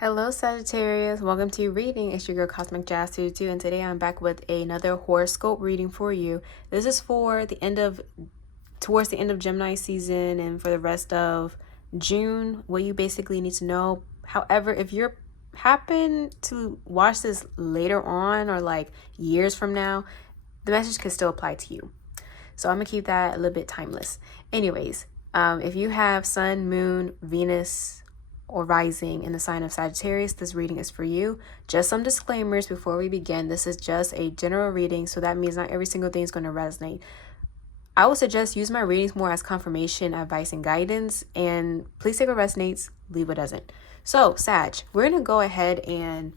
Hello Sagittarius, welcome to your reading. It's your girl Cosmic Jazz 22, and today I'm back with another horoscope reading for you. This is for towards the end of Gemini season and for the rest of June, what you basically need to know. However, if you're happen to watch this later on or like years from now, the message could still apply to you. So I'm gonna keep that a little bit timeless. Anyways, if you have Sun, Moon, Venus, or rising in the sign of Sagittarius, this reading is for you. Just some disclaimers before we begin. This is just a general reading, so that means not every single thing is going to resonate. I would suggest use my readings more as confirmation, advice, and guidance, and please take what resonates, leave what doesn't. So, Sag, we're going to go ahead and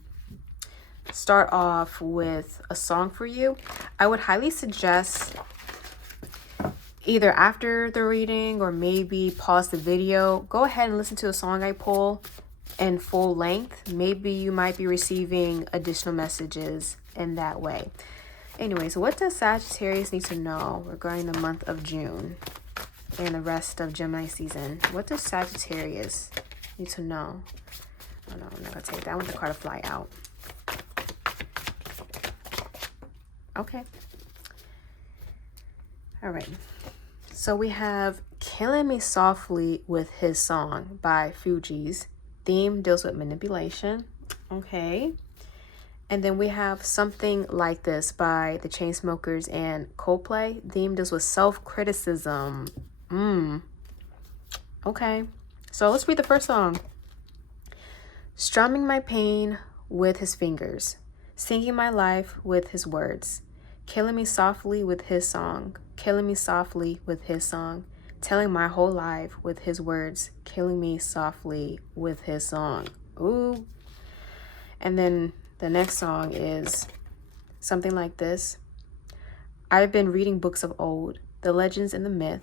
start off with a song for you. I would highly suggest either after the reading or maybe pause the video, go ahead and listen to the song I pull in full length. Maybe you might be receiving additional messages in that way. Anyways, what does Sagittarius need to know regarding the month of June and the rest of Gemini season? What does Sagittarius need to know? Oh no, I'm not gonna take that. I want the card to fly out. Okay. All right. So we have Killing Me Softly with His Song by Fugees. Theme deals with manipulation. Okay. And then we have Something Like This by the Chainsmokers and Coldplay. Theme deals with self-criticism. Okay. So let's read the first song. Strumming my pain with his fingers. Singing my life with his words. Killing me softly with his song. Killing me softly with his song. Telling my whole life with his words. Killing me softly with his song. Ooh. And then the next song is Something Like This. I've been reading books of old, the legends and the myth,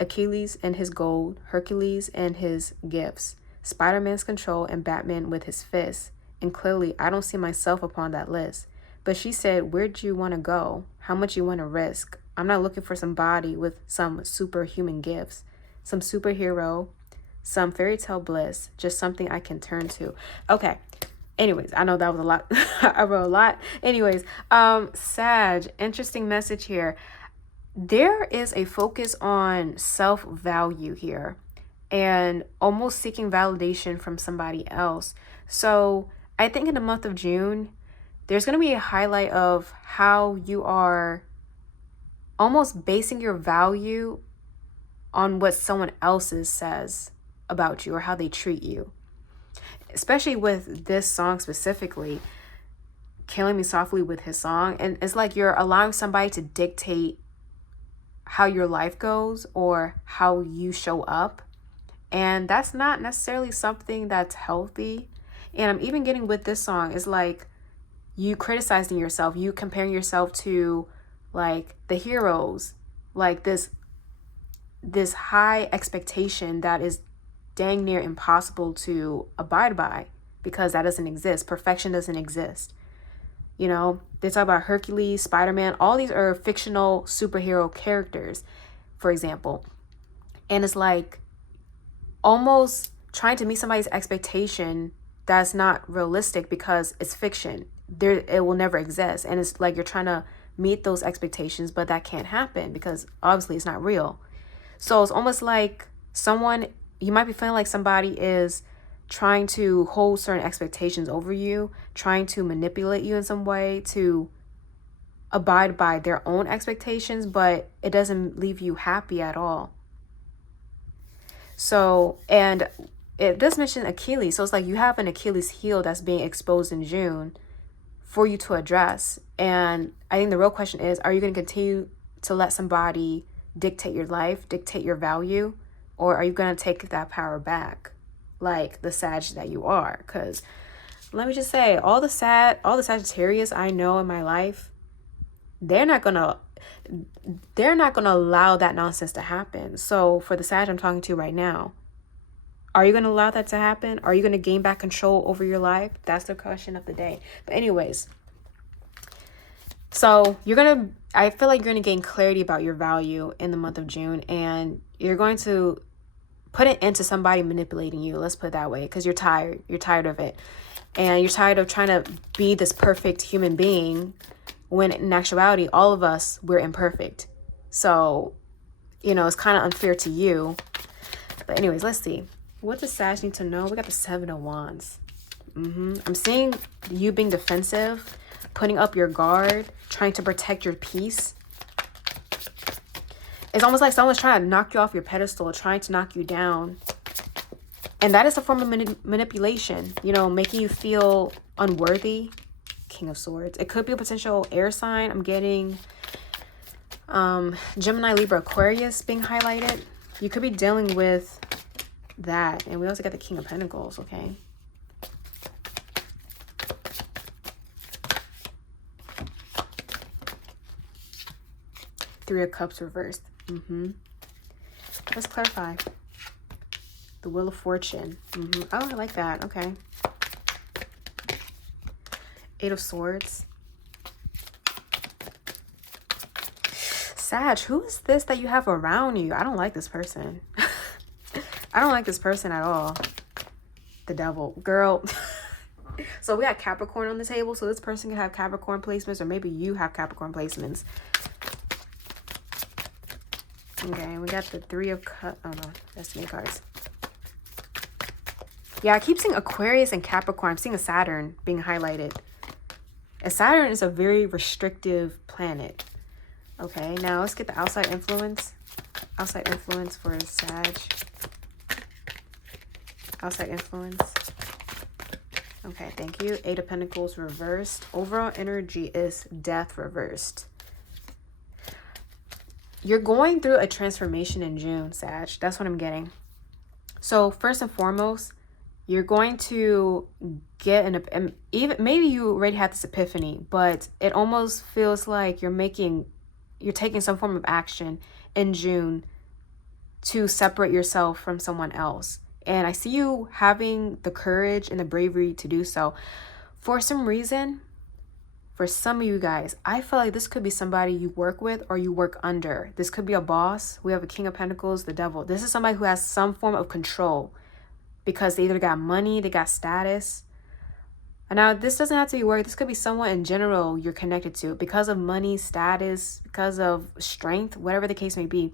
Achilles and his gold, Hercules and his gifts, Spider-Man's control and Batman with his fists. And clearly I don't see myself upon that list. But she said, where'd you want to go? How much you want to risk? I'm not looking for somebody with some superhuman gifts, some superhero, some fairy tale bliss, just something I can turn to. Okay. Anyways, I know that was a lot. I wrote a lot. Anyways, Sag, interesting message here. There is a focus on self-value here and almost seeking validation from somebody else. So I think in the month of June, there's going to be a highlight of how you are almost basing your value on what someone else's says about you or how they treat you. Especially with this song specifically, Killing Me Softly with his song. And it's like you're allowing somebody to dictate how your life goes or how you show up. And that's not necessarily something that's healthy. And I'm even getting with this song, is like, you criticizing yourself, you comparing yourself to like the heroes, like this high expectation that is dang near impossible to abide by because that doesn't exist. Perfection doesn't exist. You know, they talk about Hercules, Spider-Man, all these are fictional superhero characters, for example. And it's like almost trying to meet somebody's expectation that's not realistic because it's fiction. It will never exist. And it's like you're trying to meet those expectations, but that can't happen because obviously it's not real. So it's almost like you might be feeling like somebody is trying to hold certain expectations over you, trying to manipulate you in some way to abide by their own expectations, but it doesn't leave you happy at all. So, and it does mention Achilles. So it's like you have an Achilles heel that's being exposed in June for you to address. And I think the real question is, are you going to continue to let somebody dictate your life, dictate your value, or are you going to take that power back like the Sag that you are? Because let me just say, all the Sagittarius I know in my life, they're not going to allow that nonsense to happen. So for the Sag I'm talking to right now, are you going to allow that to happen? Are you going to gain back control over your life? That's the question of the day. But anyways, so I feel like you're going to gain clarity about your value in the month of June, and you're going to put an end to somebody manipulating you. Let's put it that way, because you're tired. You're tired of it. And you're tired of trying to be this perfect human being when in actuality, all of us, we're imperfect. So, you know, it's kind of unfair to you. But anyways, let's see. What does Sag need to know? We got the Seven of Wands. I'm seeing you being defensive, putting up your guard, trying to protect your peace. It's almost like someone's trying to knock you off your pedestal, trying to knock you down. And that is a form of manipulation, you know, making you feel unworthy. King of Swords. It could be a potential air sign. I'm getting Gemini, Libra, Aquarius being highlighted. You could be dealing with that. And we also got the King of Pentacles, okay? Three of Cups reversed. Let's clarify. The Wheel of Fortune. Oh, I like that. Okay. Eight of Swords. Sag, who is this that you have around you? I don't like this person. I don't like this person at all. The Devil. Girl. So we got Capricorn on the table. So this person can have Capricorn placements, or maybe you have Capricorn placements. Okay, we got the Three of Cups. Oh no, that's me cards. Yeah, I keep seeing Aquarius and Capricorn. I'm seeing a Saturn being highlighted. And Saturn is a very restrictive planet. Okay, now let's get the outside influence. Outside influence for Sag. Outside influence. Okay, thank you. Eight of Pentacles reversed. Overall energy is Death reversed. You're going through a transformation in June, Sag. That's what I'm getting. So first and foremost, you're going to get an, even maybe you already had this epiphany, but it almost feels like you're taking some form of action in June to separate yourself from someone else. And I see you having the courage and the bravery to do so. For some reason, for some of you guys, I feel like this could be somebody you work with or you work under. This could be a boss. We have a King of Pentacles, the Devil. This is somebody who has some form of control because they either got money, they got status. And now this doesn't have to be work. This could be someone in general you're connected to because of money, status, because of strength, whatever the case may be.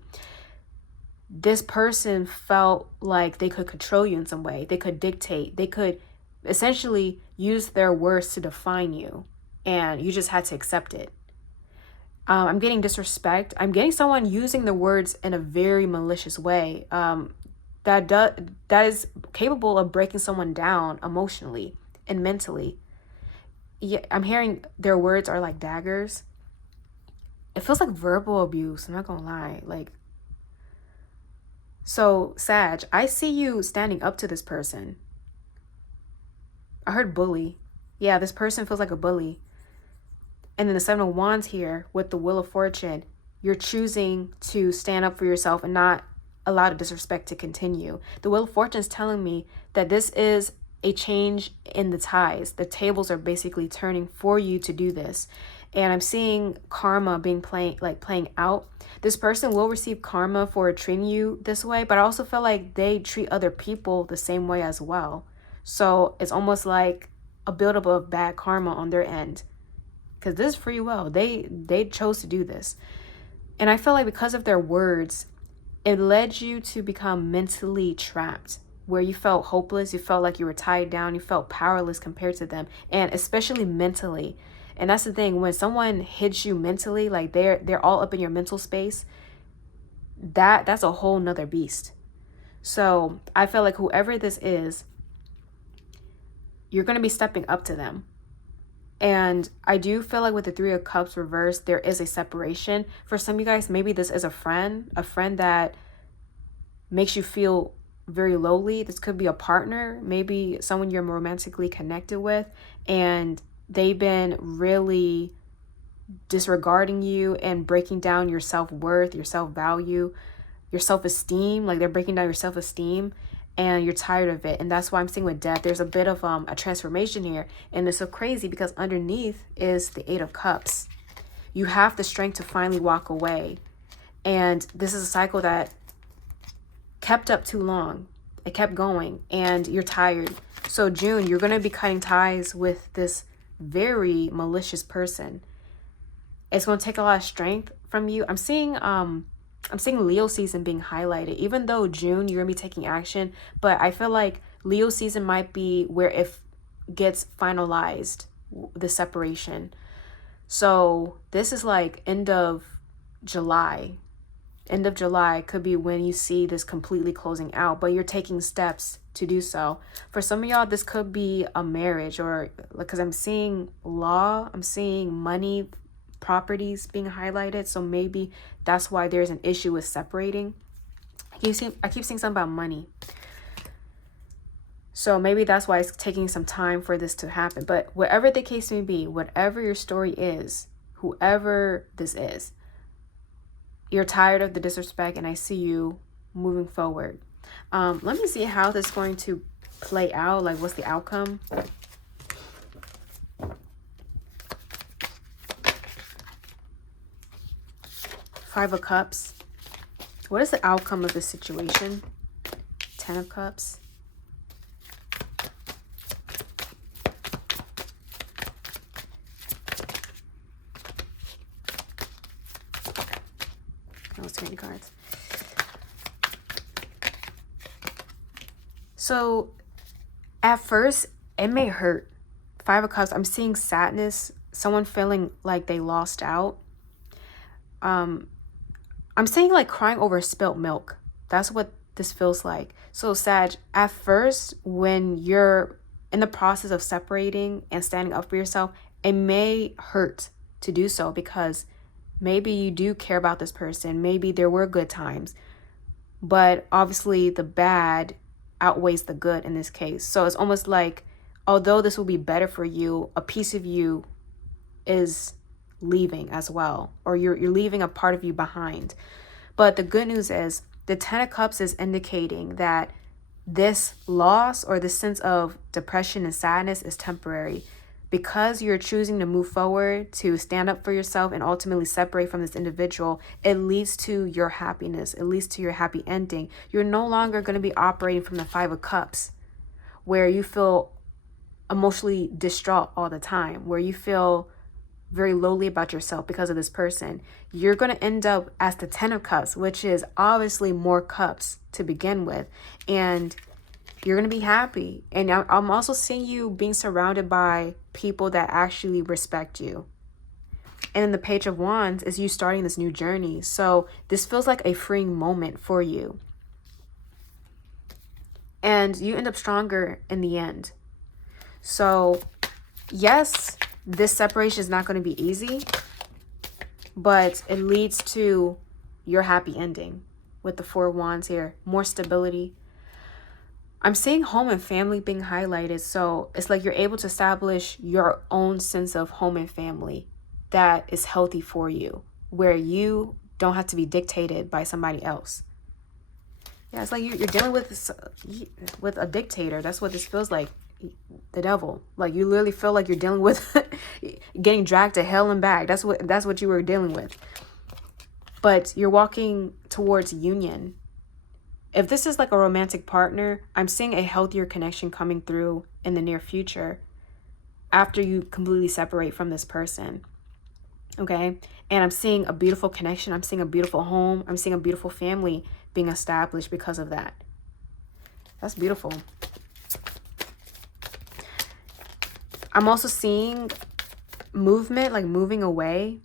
This person felt like they could control you in some way. They could dictate. They could essentially use their words to define you. And you just had to accept it. I'm getting disrespect. I'm getting someone using the words in a very malicious way. That is capable of breaking someone down emotionally and mentally. Yeah, I'm hearing their words are like daggers. It feels like verbal abuse. I'm not gonna lie. Like, so Sag, I see you standing up to this person. I heard bully. Yeah, this person feels like a bully. And then the Seven of Wands here with the Wheel of Fortune, you're choosing to stand up for yourself and not allow the disrespect to continue. The Wheel of Fortune is telling me that this is a change in the ties. The tables are basically turning for you to do this. And I'm seeing karma being playing out. This person will receive karma for treating you this way, but I also feel like they treat other people the same way as well. So it's almost like a buildup of bad karma on their end. Because this is free will. They chose to do this. And I feel like because of their words, it led you to become mentally trapped, where you felt hopeless, you felt like you were tied down, you felt powerless compared to them, and especially mentally. And that's the thing, when someone hits you mentally, like they're all up in your mental space, that's a whole nother beast. So I feel like whoever this is, you're going to be stepping up to them. And I do feel like with the Three of Cups reversed, there is a separation. For some of you guys, maybe this is a friend that makes you feel very lowly. This could be a partner, maybe someone you're romantically connected with, and they've been really disregarding you and breaking down your self-worth, your self-value, your self-esteem. Like they're breaking down your self-esteem. And you're tired of it. And that's why I'm seeing with Death, there's a bit of a transformation here. And it's so crazy because underneath is the Eight of Cups. You have the strength to finally walk away. And this is a cycle that kept up too long. It kept going and you're tired. So June, you're going to be cutting ties with this very malicious person. It's going to take a lot of strength from you. I'm seeing Leo season being highlighted. Even though June you're going to be taking action, but I feel like Leo season might be where it gets finalized, the separation. So this is like end of July. End of July could be when you see this completely closing out, but you're taking steps to do so. For some of y'all, this could be a marriage, or because I'm seeing law, I'm seeing money, properties being highlighted. So maybe that's why there's an issue with separating. I keep seeing something about money. So maybe that's why it's taking some time for this to happen. But whatever the case may be, whatever your story is, whoever this is, you're tired of the disrespect, and I see you moving forward. Let me see how this is going to play out. Like, what's the outcome? Five of Cups. What is the outcome of this situation? 10 of Cups. That was too many cards. So at first, it may hurt. Five of Cups, I'm seeing sadness, someone feeling like they lost out. I'm seeing like crying over spilt milk. That's what this feels like. So Sag, at first, when you're in the process of separating and standing up for yourself, it may hurt to do so because maybe you do care about this person. Maybe there were good times, but obviously the bad outweighs the good in this case. So it's almost like, although this will be better for you, a piece of you is leaving as well, or you're leaving a part of you behind. But the good news is the 10 of Cups is indicating that this loss or this sense of depression and sadness is temporary. Because you're choosing to move forward, to stand up for yourself and ultimately separate from this individual, it leads to your happiness. It leads to your happy ending. You're no longer going to be operating from the 5 of Cups, where you feel emotionally distraught all the time, where you feel very lowly about yourself because of this person. You're going to end up as the 10 of Cups, which is obviously more cups to begin with. And you're going to be happy. And I'm also seeing you being surrounded by people that actually respect you. And then the Page of Wands is you starting this new journey. So this feels like a freeing moment for you. And you end up stronger in the end. So yes, this separation is not going to be easy, but it leads to your happy ending with the 4 of Wands here. More stability. I'm seeing home and family being highlighted. So it's like you're able to establish your own sense of home and family that is healthy for you, where you don't have to be dictated by somebody else. Yeah, it's like you're dealing with a dictator. That's what this feels like. The devil. Like you literally feel like you're dealing with getting dragged to hell and back. That's what you were dealing with. But you're walking towards union. If this is like a romantic partner, I'm seeing a healthier connection coming through in the near future after you completely separate from this person. Okay? And I'm seeing a beautiful connection. I'm seeing a beautiful home. I'm seeing a beautiful family being established because of that. That's beautiful. I'm also seeing movement, like moving away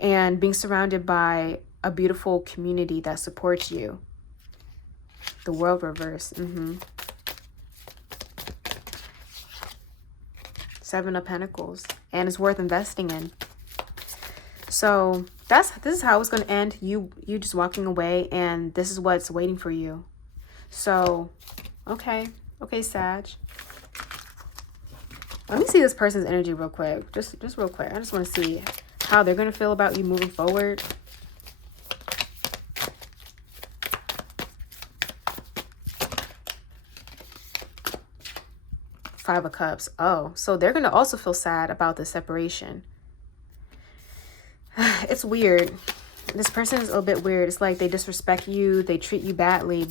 and being surrounded by a beautiful community that supports you. The World reverse. 7 of Pentacles. And it's worth investing in. So this is how it's going to end. You just walking away, and this is what's waiting for you. So, okay, Sag. Let me see this person's energy real quick. Just real quick. I just want to see how they're going to feel about you moving forward. Five of Cups. Oh, so they're going to also feel sad about the separation. It's weird. This person is a little bit weird. It's like they disrespect you, they treat you badly,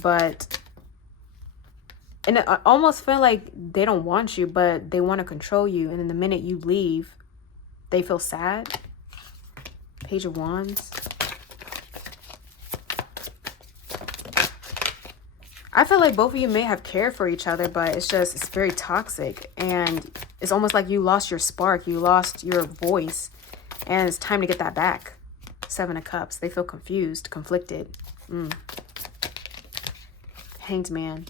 and I almost feel like they don't want you, but they want to control you. And then the minute you leave, they feel sad. Page of Wands. I feel like both of you may have cared for each other, but it's very toxic. And it's almost like you lost your spark. You lost your voice. And it's time to get that back. 7 of Cups. They feel confused, conflicted. Hanged Man.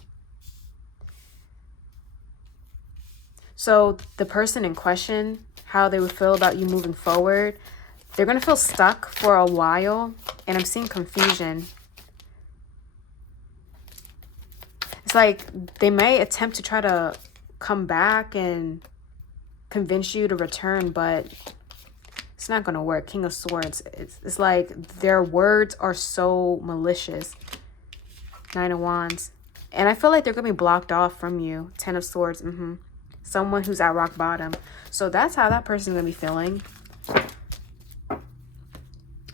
So the person in question, how they would feel about you moving forward, they're going to feel stuck for a while. And I'm seeing confusion. It's like they may attempt to try to come back and convince you to return, but it's not going to work. King of Swords. It's like their words are so malicious. 9 of Wands. And I feel like they're going to be blocked off from you. 10 of Swords. Someone who's at rock bottom. So that's how that person's going to be feeling.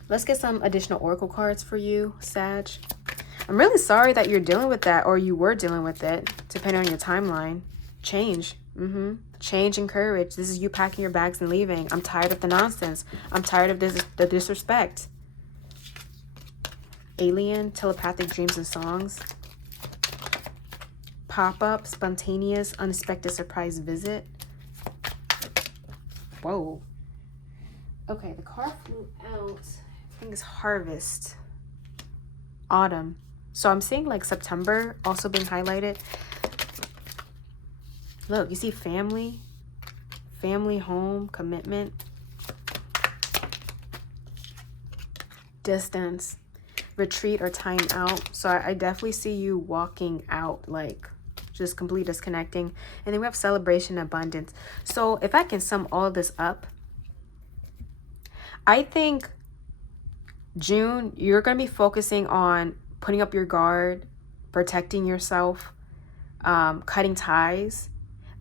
Let's get some additional oracle cards for you, Sag. I'm really sorry that you're dealing with that, or you were dealing with it, depending on your timeline. Change. Change and courage. This is you packing your bags and leaving. I'm tired of the nonsense. I'm tired of the disrespect. Alien, telepathic dreams and songs. Pop-up, spontaneous, unexpected surprise visit. Whoa. Okay, the card flew out. I think it's Harvest. Autumn. So I'm seeing like September also being highlighted. Look, you see family, home, commitment, distance, retreat, or time out. So I definitely see you walking out, like just completely disconnecting. And then we have celebration, abundance. So if I can sum all this up, I think June, you're going to be focusing on putting up your guard, protecting yourself, cutting ties.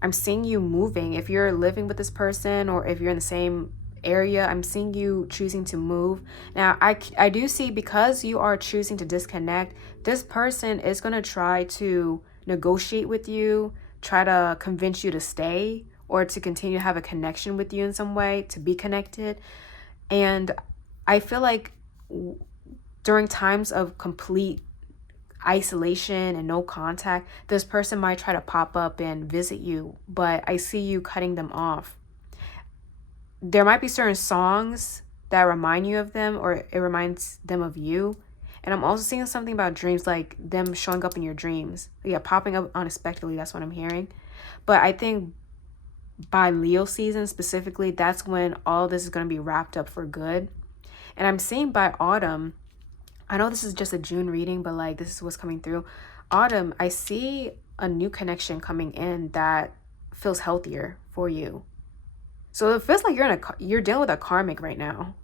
I'm seeing you moving. If you're living with this person or if you're in the same area, I'm seeing you choosing to move. Now, I do see, because you are choosing to disconnect, this person is going to try to negotiate with you, try to convince you to stay or to continue to have a connection with you in some way, to be connected. And I feel like during times of complete isolation and no contact, this person might try to pop up and visit you, but I see you cutting them off. There might be certain songs that remind you of them, or it reminds them of you. And I'm also seeing something about dreams, like them showing up in your dreams. Yeah, popping up unexpectedly, that's what I'm hearing. But I think by Leo season specifically, that's when all this is going to be wrapped up for good. And I'm seeing by autumn, I know this is just a June reading, but like this is what's coming through. Autumn, I see a new connection coming in that feels healthier for you. So it feels like you're dealing with a karmic right now.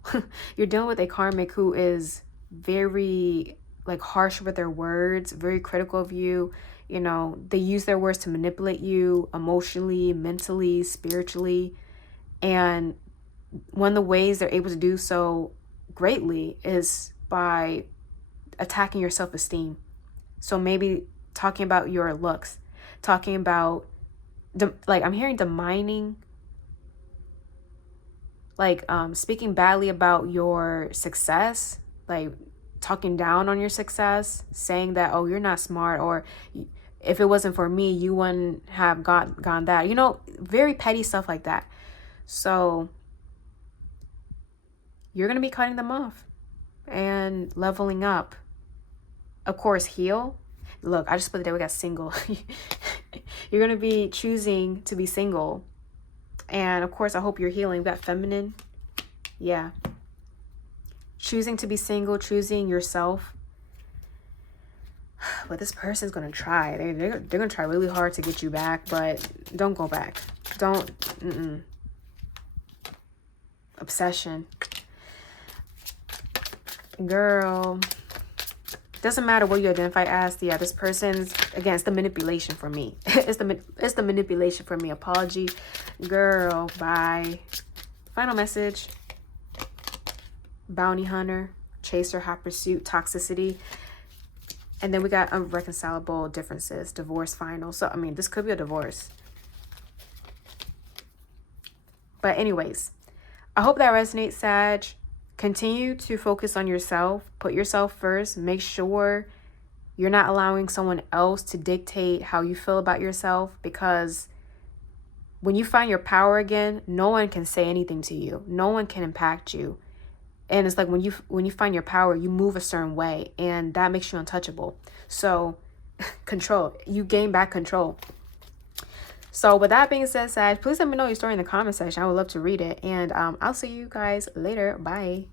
You're dealing with a karmic who is very like harsh with their words, very critical of you. You know, they use their words to manipulate you emotionally, mentally, spiritually. And one of the ways they're able to do so greatly is by attacking your self-esteem. So maybe talking about your looks, talking about like I'm hearing demeaning, like speaking badly about your success, like talking down on your success, saying that, oh, you're not smart, or if it wasn't for me, you wouldn't have gone that, you know, very petty stuff like that. So you're going to be cutting them off and leveling up. Of course, heal. Look, I just put it there. We got single. You're going to be choosing to be single. And of course, I hope you're healing. We got feminine. Yeah. Choosing to be single, choosing yourself. But this person's going to try. They're going to try really hard to get you back, but don't go back. Don't. Obsession. Girl. Doesn't matter what you identify as. Yeah, this person's, again, it's the manipulation for me. It's the manipulation for me. Apology. Girl, bye. Final message. Bounty hunter. chaser, hot pursuit, toxicity. And then we got irreconcilable differences, divorce final. So, I mean, this could be a divorce. But anyways, I hope that resonates, Sag. Continue to focus on yourself. Put yourself first. Make sure you're not allowing someone else to dictate how you feel about yourself, because when you find your power again, no one can say anything to you. No one can impact you. And it's like when you find your power, you move a certain way, and that makes you untouchable. So control. You gain back control. So with that being said, Sag, please let me know your story in the comment section. I would love to read it. And I'll see you guys later. Bye.